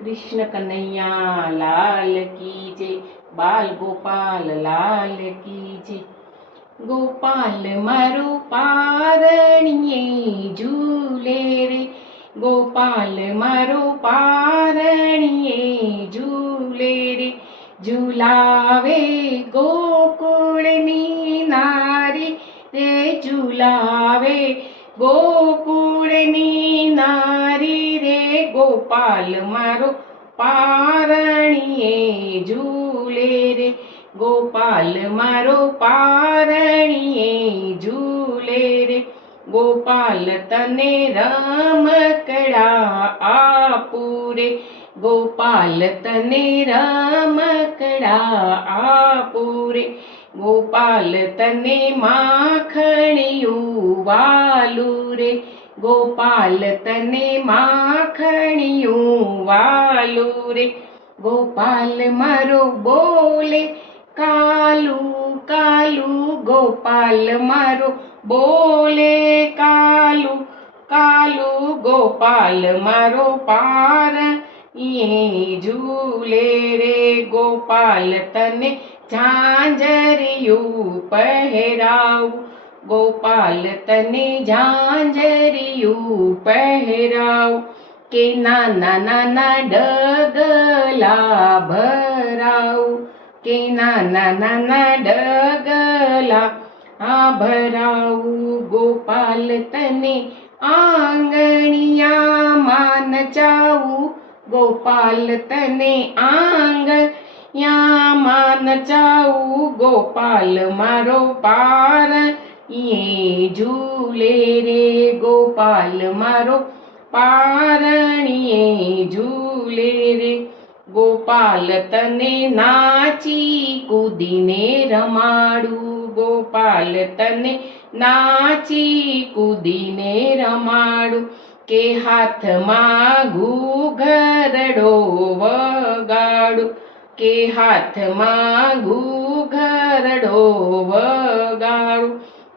કૃષ્ણ કનૈયા લાલ કી જય બાલ ગોપાલ લાલ કી જય ગોપાલ મારો પારણીએ ઝૂલે રે ગોપાલ મારો પારણીએ ઝૂલે રે ઝુલાવે ગોકુળની નારી રે ઝુલાવે ગોકુળની ગોપાલ મારો પારણીએ ઝૂલે રે. ગોપાલ મારો પારણીએ ઝૂલે રે. ગોપાલ તને રમકડા આપુરે ગોપાલ તને રમકડા આપુરે ગોપાલ તને માખણિયું વાલું રે. ગોપાલ તને માખણિયું વાલું રે. ગોપાલ મારો બોલે, કાલુ કાલુ, ગોપાલ મારો બોલે, કાલુ કાલુ, ગોપાલ મારો પાર ઝૂલે રે. ગોપાલ તને ઝાંઝરિયું પહેરાવું ગોપાલ તને ઝાંઝરિયું પહેરાવ કે નાના નાના ડગલા ભરાવ? કે નાના નાના ડગલા આ ભરાવું? ગોપાલ તને આંગણિયા માન ચાવું ગોપાલ તને આંગ યા માન ચાવું ગોપાલ મારો પાર ઈએ ઝૂલે રે ગોપાલ મારો પારણીએ ઝૂલે રે. ગોપાલ તને નાચી કૂદીને રમાડું. ગોપાલ તને નાચી કૂદીને રમાડું. કે હાથમાં ઘૂઘરડો વગાડું. કે હાથમાં ઘૂઘરડો વગાડું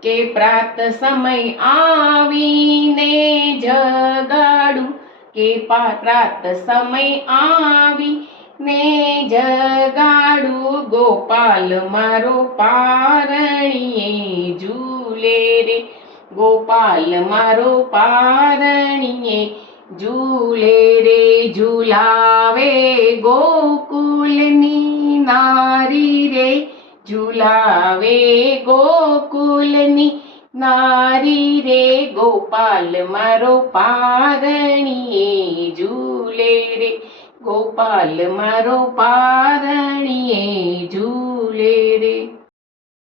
કે પ્રાત સમય આવીને જગાડું. કે પ્રાત સમય આવી ને જગાડું. ગોપાલ મારો પારણીએ ઝૂલે રે. ગોપાલ મારો પારણીએ ઝૂલે રે. ઝુલાવે ગોકુલની નારી રે. ઝુલાવે ગોકુલની નારી રે ગોપાલ મારો પારણીએ ઝૂલે રે ગોપાલ મારો પારણીએ ઝૂલે